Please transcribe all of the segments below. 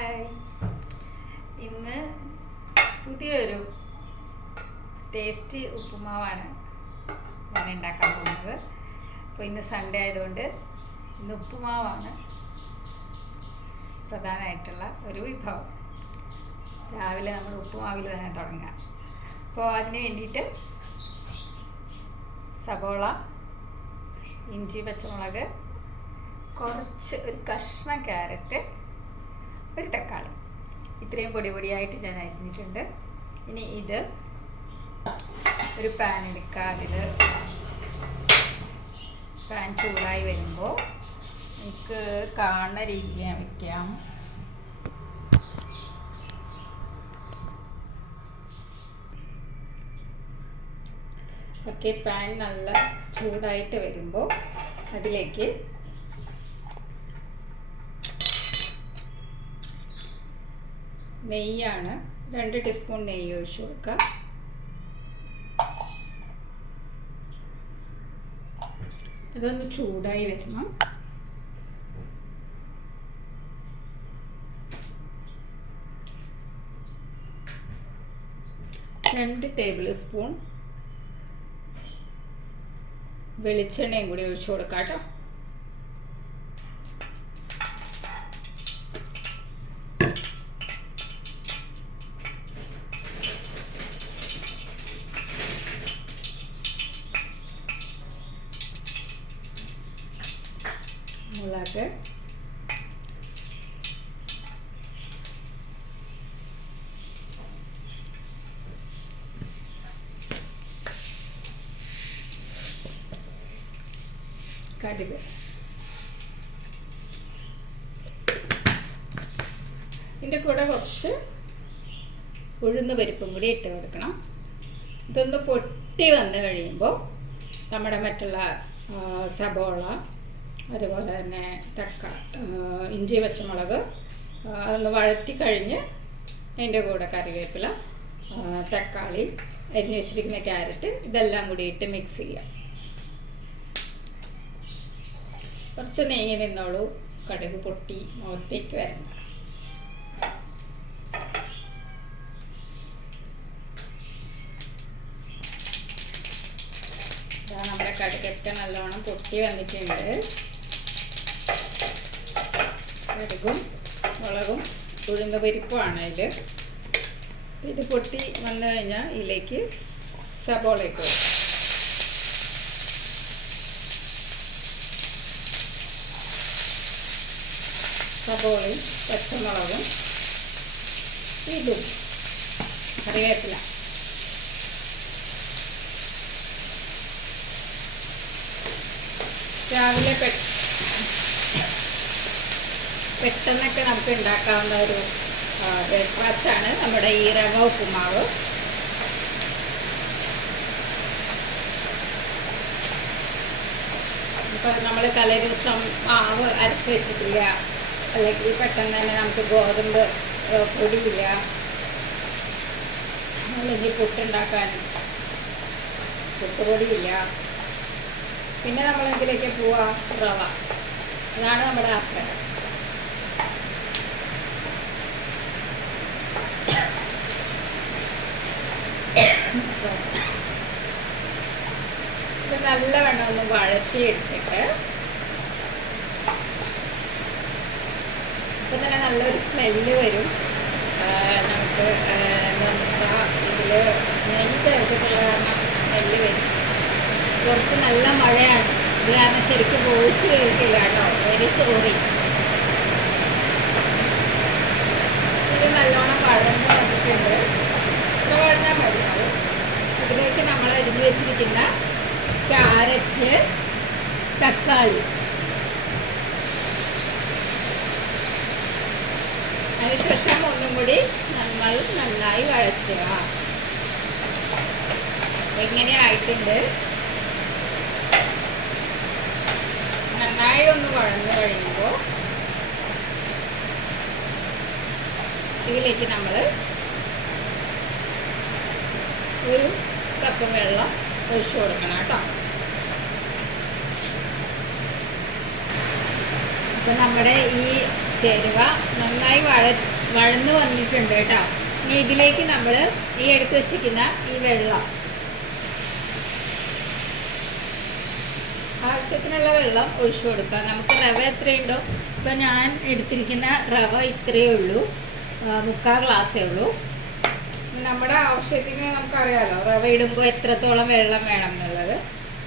Hi ഇന്ന് പുതിയൊരു tasty ഉപ്പുമാവാണ് ഞാൻ ഉണ്ടാക്കാൻ പോകുന്നത്. അപ്പോൾ ഇന്ന് സൺഡേ ആയതുകൊണ്ട് ഇന്ന് ഉപ്പുമാവാണ് പ്രധാനമായിട്ടുള്ള ഒരു വിഭവം. രാവിലെ നമ്മൾ ഉപ്പുമാവിൽ തന്നെ തുടങ്ങാം. അപ്പോൾ അതിന് വേണ്ടിയിട്ട് സബോള ഇഞ്ചി പച്ചമുളക് കുറച്ച് ഒരു കഷ്ണം ക്യാരറ്റ് ഒരു തക്കാളി. ഇത്രയും പൊടി പൊടിയായിട്ട് ഞാൻ അരിഞ്ഞിട്ടുണ്ട്. ഇനി ഇത് ഒരു പാൻ എടുക്കുക അതിൽ പാൻ ചൂടായി വരുമ്പോൾ നമുക്ക് കാണുന്ന രീതിയിൽ ഞാൻ വയ്ക്കാം ഓക്കെ പാൻ നല്ല ചൂടായിട്ട് വരുമ്പോൾ അതിലേക്ക് നെയ്യാണ്. രണ്ട് ടീസ്പൂൺ നെയ്യ് ഒഴിച്ചു കൊടുക്കുക. ഇതൊന്ന് ചൂടായി വരണം. രണ്ട് ടേബിൾ സ്പൂൺ വെളിച്ചെണ്ണയും കൂടി ഒഴിച്ചു കൊടുക്കാം കേട്ടോ മുളക്. കടുക്. ഇതിന്റെ കൂടെ കുറച്ച് ഉഴുന്ന് പരിപ്പും കൂടി ഇട്ട് കൊടുക്കണം. ഇതൊന്ന് പൊട്ടി വന്നു കഴിയുമ്പോൾ നമ്മുടെ മറ്റുള്ള സബോള അതുപോലെ തന്നെ തക്ക ആ, ഇഞ്ചി പച്ചമുളക് അതൊന്ന് വഴറ്റി കഴിഞ്ഞ് അതിന്റെ കൂടെ കറിവേപ്പില തക്കാളി അരിഞ്ഞ് വെച്ചിരിക്കുന്ന ക്യാരറ്റ് ഇതെല്ലാം കൂടി ഇട്ട് മിക്സ് ചെയ്യാം. കുറച്ച് നെയ്യ് നിന്നോളൂ. കടുക് പൊട്ടി മുഖത്തേക്ക് വരണം. ഇതാ നമ്മുടെ കടുകൊക്കെ നല്ലോണം പൊട്ടി വന്നിട്ടുണ്ട്. കടുകും മുളകും ഉഴുന്ന പരിപ്പുമാണ് അതിൽ ഇത് പൊട്ടി വന്നു കഴിഞ്ഞാൽ ഇതിലേക്ക് സബോള ഇട്ട് സബോളയും പച്ചമുളകും ഇതും കറിവേപ്പില. രാവിലെ പെ പെട്ടെന്നൊക്കെ നമുക്ക് ഉണ്ടാക്കാവുന്ന ഒരു ബ്രേക്ക്ഫാസ്റ്റാണ് നമ്മുടെ ഈ റവ ഉപ്പുമാവ്. ഇപ്പം നമ്മൾ തലേ ദിവസം മാവ് അരച്ച് വെച്ചിട്ടില്ല. അല്ലെങ്കിൽ പെട്ടെന്ന് തന്നെ നമുക്ക് ഗോതമ്പ് പൊടിയില്ല അല്ലെങ്കിൽ പുട്ടുണ്ടാക്കാൻ പുട്ടുപൊടിയില്ല പിന്നെ നമ്മൾ ഇതിലേക്ക് പോവാ റവ. അതാണ് നമ്മുടെ ആശ്രയം ഇത് നല്ലവണ്ണം ഒന്ന് വഴറ്റിയെടുത്തിട്ട് ഇപ്പം തന്നെ നല്ലൊരു സ്മെല്ല് വരും. നമുക്ക് എന്താണെന്ന് ഇതിൽ നെയ്യ് ചേർത്തിട്ടുള്ള കാരണം സ്മെല്ല് വരും. പുറത്ത് നല്ല മഴയാണ്. ഇത് കാരണം ശരിക്കും വോയിസ് കേൾക്കില്ല കേട്ടോ. വെരി സോറി ഇത് നല്ലോണം വഴന്ന് വന്നിട്ടുണ്ട് ഇത്ര വഴഞ്ഞാൽ മതിയാവും ഇതിലേക്ക് നമ്മൾ അരിഞ്ഞു വെച്ചിരിക്കുന്ന ക്യാരറ്റ് തക്കാളി. അതിനുശേഷം ഒന്നും കൂടി നമ്മൾ നന്നായി വഴറ്റുക. എങ്ങനെ ആയിട്ടുണ്ട്? നന്നായി ഒന്ന് വഴന്നു കഴിയുമ്പോൾ ഇതിലേക്ക് നമ്മൾ ഒരു കപ്പ് വെള്ളം ഒഴിച്ചു കൊടുക്കണം കേട്ടോ. അപ്പം നമ്മുടെ ഈ ചേരുവ നന്നായി വഴ വഴന്നു വന്നിട്ടുണ്ട് കേട്ടോ. ഇനി ഇതിലേക്ക് നമ്മൾ ഈ എടുത്ത് വെച്ചിരിക്കുന്ന ഈ വെള്ളം. ആവശ്യത്തിനുള്ള വെള്ളം ഒഴിച്ചു കൊടുക്കുക. നമുക്ക് റവ എത്രയുണ്ടോ? ഇപ്പം ഞാൻ എടുത്തിരിക്കുന്ന റവ ഇത്രയേ ഉള്ളൂ. മുക്കാൽ ഗ്ലാസ്സേ ഉള്ളൂ. നമ്മുടെ ആവശ്യത്തിന് നമുക്കറിയാലോ റവ ഇടുമ്പോൾ എത്രത്തോളം വെള്ളം വേണം എന്നുള്ളത്.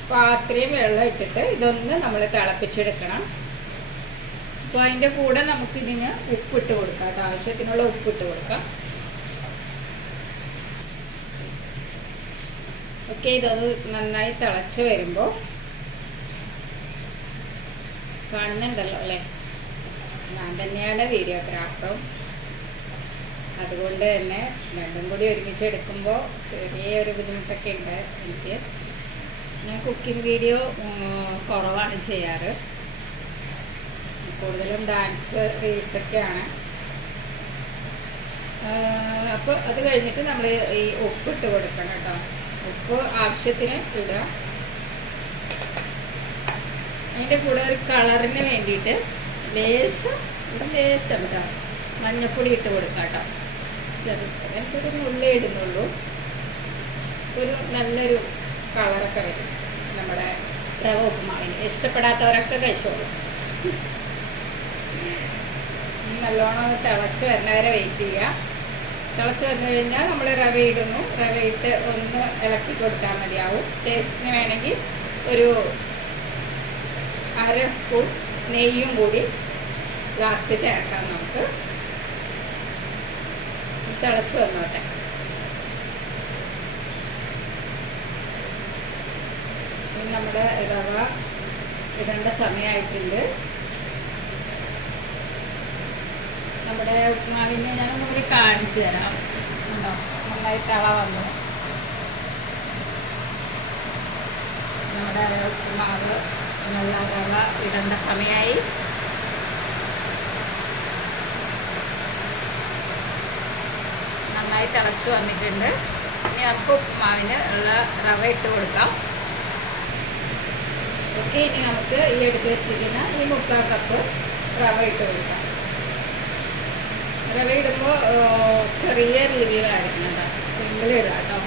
അപ്പൊ അത്രയും വെള്ളം ഇട്ടിട്ട് ഇതൊന്ന് നമ്മൾ തിളപ്പിച്ചെടുക്കണം. അപ്പൊ അതിന്റെ കൂടെ നമുക്ക് നമുക്കിതിന് ഉപ്പിട്ട് കൊടുക്കാം ആവശ്യത്തിനുള്ള ഉപ്പിട്ട് കൊടുക്കാം. ഓക്കെ ഇതൊന്ന് നന്നായി തിളച്ച് വരുമ്പോൾ കാണുന്നുണ്ടല്ലോ അല്ലേ? ഞാൻ തന്നെയാണ് വീഡിയോഗ്രാഫറും. അതുകൊണ്ട് തന്നെ രണ്ടും കൂടി ഒരുമിച്ച് എടുക്കുമ്പോൾ ചെറിയ ഒരു ബുദ്ധിമുട്ടൊക്കെ ഉണ്ട് എനിക്ക്. ഞാൻ കുക്കിംഗ് വീഡിയോ കുറവാണ് ചെയ്യാറ്. കൂടുതലും ഡാൻസ് റീൽസൊക്കെയാണ് അപ്പോൾ അത് കഴിഞ്ഞിട്ട് നമ്മൾ ഈ ഉപ്പിട്ട് കൊടുക്കണം കേട്ടോ. ഉപ്പ് ആവശ്യത്തിന് ഇടുക. അതിന്റെ കൂടെ ഒരു കളറിന് വേണ്ടിയിട്ട് ലേശം ലേശം കേട്ടോ മഞ്ഞപ്പൊടി ഇട്ട് കൊടുക്കാം കേട്ടോ. ചെറുത് എനിക്കൊരു നുള്ളി ഇടുന്നുള്ളൂ. ഒരു നല്ലൊരു കളറൊക്കെ വരും. നമ്മുടെ റവ ഉപ്പുമാവിന് ഇഷ്ടപ്പെടാത്തവരൊക്കെ കഴിച്ചോളൂ. നല്ലോണം തിളച്ച് വരുന്നവരെ വെയിറ്റ് ചെയ്യുക തിളച്ച് വന്നു കഴിഞ്ഞാൽ നമ്മൾ റവ ഇടുന്നു. റവ ഇട്ട് ഒന്ന് ഇളക്കി കൊടുത്താൽ മതിയാവും. ടേസ്റ്റിന് വേണമെങ്കിൽ ഒരു അര സ്പൂൺ നെയ്യും കൂടി ലാസ്റ്റ് ചേർക്കാം നമുക്ക്. തിളച്ച് വന്നോട്ടെ. നമ്മുടെ റവ ഇടേണ്ട സമയമായിട്ടുണ്ട്. നമ്മുടെ ഉപ്പുമാവിനെ ഞാനൊന്നും കൂടി കാണിച്ചു തരാം. ഉണ്ടോ? നന്നായി തള വന്നു. നമ്മുടെ ഉപ്പുമാവ് നല്ല റവ ഇടേണ്ട സമയമായി. നന്നായി തിളച്ച് വന്നിട്ടുണ്ട്. ഇനി നമുക്ക് ഉപ്പുമാവിന് ഉള്ള റവ ഇട്ട് കൊടുക്കാം. ഓക്കെ ഇനി നമുക്ക് ഈ എടുത്ത് വെച്ചിരിക്കുന്ന ഈ മുക്കാൽ കപ്പ് റവ ഇട്ട് കൊടുക്കാം. റവ ഇടുമ്പോൾ ചെറിയ രീതിയിലായിരിക്കണം കേട്ടോ. ഇടാം കേട്ടോ.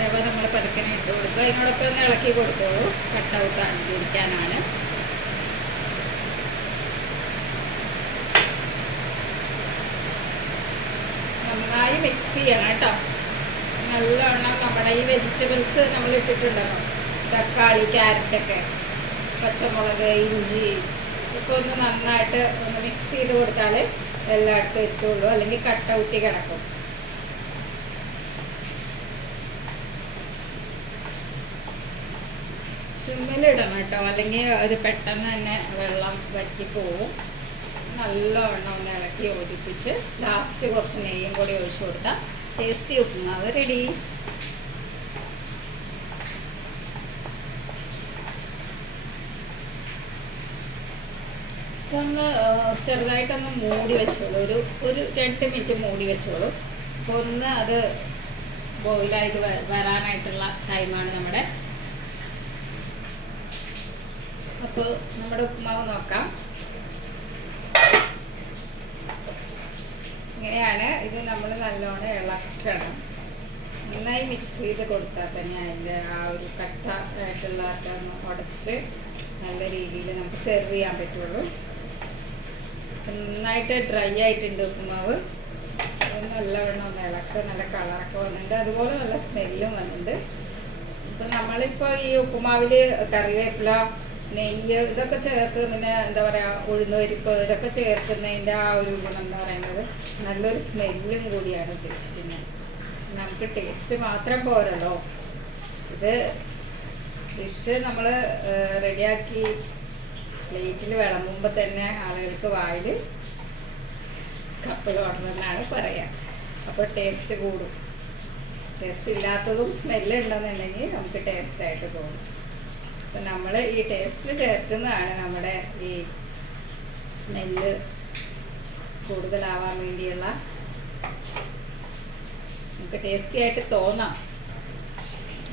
റവ നമ്മൾ പതുക്കനെ ഇട്ട് കൊടുക്കുക. അതിനോടൊപ്പം ഒന്ന് ഇളക്കി കൊടുത്തോളൂ. കട്ട ഊത്താണ്ടിരിക്കാനാണ് നന്നായി മിക്സ് ചെയ്യണം കേട്ടോ. നല്ലവണ്ണം നമ്മുടെ ഈ വെജിറ്റബിൾസ് നമ്മൾ ഇട്ടിട്ടുണ്ടല്ലോ. തക്കാളി ക്യാരറ്റൊക്കെ പച്ചമുളക് ഇഞ്ചി ഒക്കെ ഒന്ന് നന്നായിട്ട് ഒന്ന് മിക്സ് ചെയ്ത് കൊടുത്താൽ എല്ലായിടത്തും എത്തുള്ളൂ. അല്ലെങ്കിൽ കട്ട ഊറ്റി കിടക്കും. സിമ്മിലിടണം കേട്ടോ. അല്ലെങ്കിൽ അത് പെട്ടെന്ന് തന്നെ വെള്ളം വറ്റി പോവും നല്ലവണ്ണം ഒന്ന് ഇളക്കി യോജിപ്പിച്ച് ലാസ്റ്റ് കുറച്ച് നെയ്യും കൂടി ഒഴിച്ചു കൊടുത്താൽ ടേസ്റ്റി ഉപ്പുമാവ് റെഡി ഒന്ന് ചെറുതായിട്ടൊന്ന് മൂടി വെച്ചോളൂ. ഒരു ഒരു രണ്ട് മിനിറ്റ് മൂടി വെച്ചോളൂ. അപ്പോൾ ഒന്ന് അത് ബോയിലായിട്ട് വരാനായിട്ടുള്ള ടൈമാണ് നമ്മുടെ. അപ്പോൾ നമ്മുടെ ഉപ്പുമാവ് നോക്കാം. ഇങ്ങനെയാണ്. ഇത് നമ്മൾ നല്ലോണം ഇളക്കണം. നന്നായി മിക്സ് ചെയ്ത് കൊടുത്താൽ തന്നെ അതിന്റെ ആ ഒരു കട്ട ആയിട്ടുള്ള ഒന്ന് ഉടച്ച് നല്ല രീതിയിൽ നമുക്ക് സെർവ് ചെയ്യാൻ പറ്റുള്ളൂ. നന്നായിട്ട് ഡ്രൈ ആയിട്ടുണ്ട് ഉപ്പുമാവ്. നല്ലവണ്ണം ഒന്ന് ഇളക്ക് നല്ല കളറൊക്കെ വന്നിട്ടുണ്ട്. അതുപോലെ നല്ല സ്മെല്ലും വന്നിട്ടുണ്ട്. ഇപ്പം നമ്മളിപ്പോൾ ഈ ഉപ്പുമാവിൽ കറിവേപ്പില നെയ്യ് ഇതൊക്കെ ചേർത്ത് പിന്നെ എന്താ പറയുക ഉഴുന്നുപരിപ്പ് ഇതൊക്കെ ചേർക്കുന്നതിന്റെ ആ ഒരു ഗുണം എന്താ പറയുന്നത് നല്ലൊരു സ്മെല്ലും കൂടിയാണ് ഉദ്ദേശിക്കുന്നത്. നമുക്ക് ടേസ്റ്റ് മാത്രം പോരല്ലോ. ഇത് ഡിഷ് നമ്മൾ റെഡിയാക്കി പ്ലേറ്റിൽ വിളമ്പുമ്പോൾ തന്നെ ആളുകൾക്ക് വായിൽ കപ്പ് തുടർന്നാണ് പറയാ. അപ്പോൾ ടേസ്റ്റ് കൂടും. ടേസ്റ്റ് ഇല്ലാത്തതും സ്മെല്ലുണ്ടെന്നുണ്ടെങ്കിൽ നമുക്ക് ടേസ്റ്റ് ആയിട്ട് തോന്നും. അപ്പം നമ്മൾ ഈ ടേസ്റ്റിൽ ചേർക്കുന്നതാണ് നമ്മുടെ ഈ സ്മെല്ല് കൂടുതലാവാൻ വേണ്ടിയുള്ള നമുക്ക് ടേസ്റ്റി ആയിട്ട് തോന്നാം.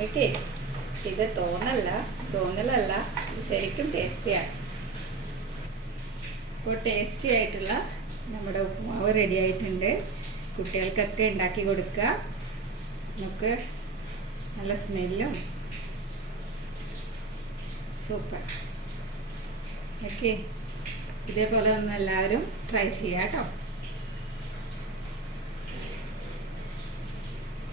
ഓക്കെ പക്ഷെ ഇത് തോന്നല്ല തോന്നലല്ല ശരിക്കും ടേസ്റ്റിയാണ് ഇപ്പോൾ ടേസ്റ്റി ആയിട്ടുള്ള നമ്മുടെ ഉപ്പുമാവ് റെഡി ആയിട്ടുണ്ട്. കുട്ടികൾക്കൊക്കെ ഉണ്ടാക്കി കൊടുക്കുക. നമുക്ക് നല്ല സ്മെല്ലും സൂപ്പർ. ഓക്കെ. ഇതേപോലെ ഒന്ന് എല്ലാവരും ട്രൈ ചെയ്യാം കേട്ടോ.